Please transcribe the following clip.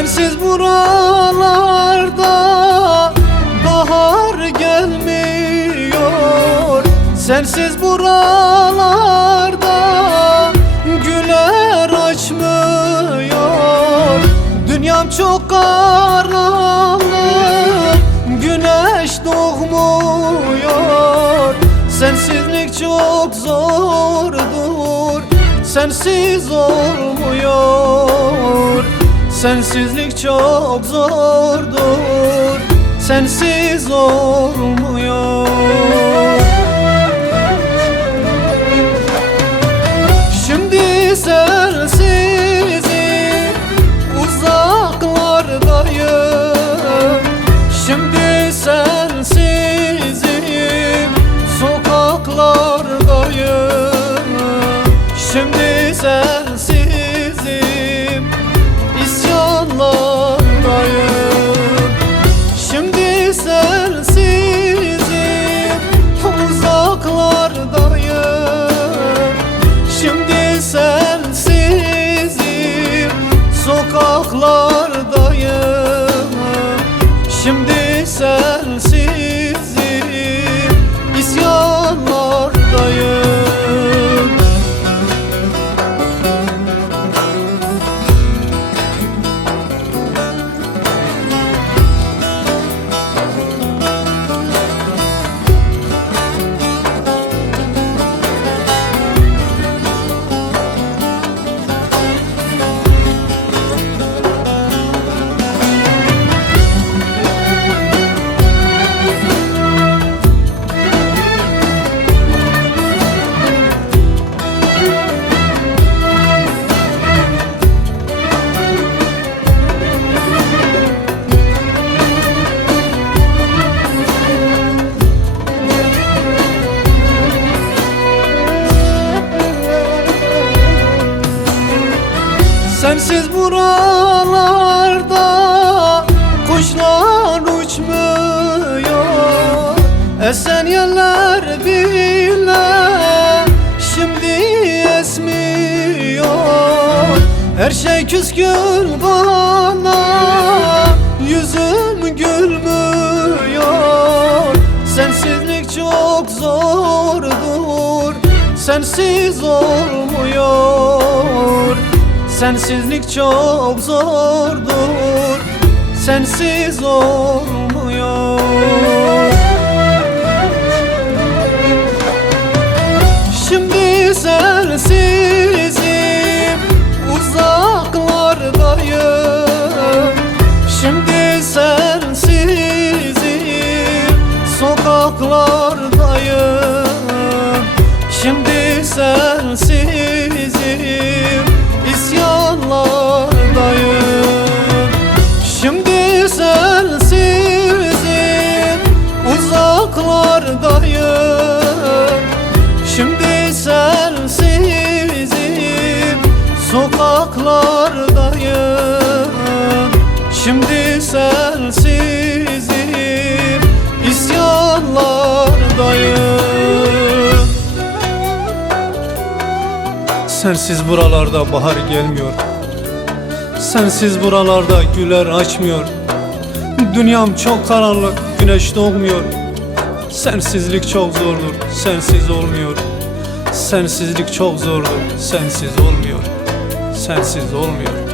Sensiz buralarda bahar gelmiyor. Sensiz buralarda güller açmıyor. Dünyam çok karanlık, güneş doğmuyor. Sensizlik çok zordur, sensiz olmuyor. Sensizlik çok zordur, sensiz olmuyor. Şimdi sensizim, uzaklardayım. Şimdi sensizim, sokaklardayım. Şimdi sensizim, isyanlardayım. Şimdi sensizim, uzaklardayım. Şimdi sensizim, sokaklardayım. Şimdi sensizim, isyanlardayım. Sensiz buralarda kuşlar uçmuyor. Esen yeller bile şimdi esmiyor. Her şey küskün bana, yüzüm gülmüyor. Sensizlik çok zordur, sensiz olmuyor. Sensizlik çok zordur, sensiz olmuyor. Şimdi sensizim, uzaklardayım. Şimdi sensizim, sokaklardayım. Şimdi sensizim, isyanlardayım. Şimdi sensizim, uzaklardayım. Şimdi sensizim, sokaklardayım. Şimdi sensizim, isyanlardayım. Sensiz buralarda bahar gelmiyor. Sensiz buralarda güller açmıyor. Dünyam çok karanlık, güneş doğmuyor. Sensizlik çok zordur, sensiz olmuyor. Sensizlik çok zordur, sensiz olmuyor. Sensiz olmuyor.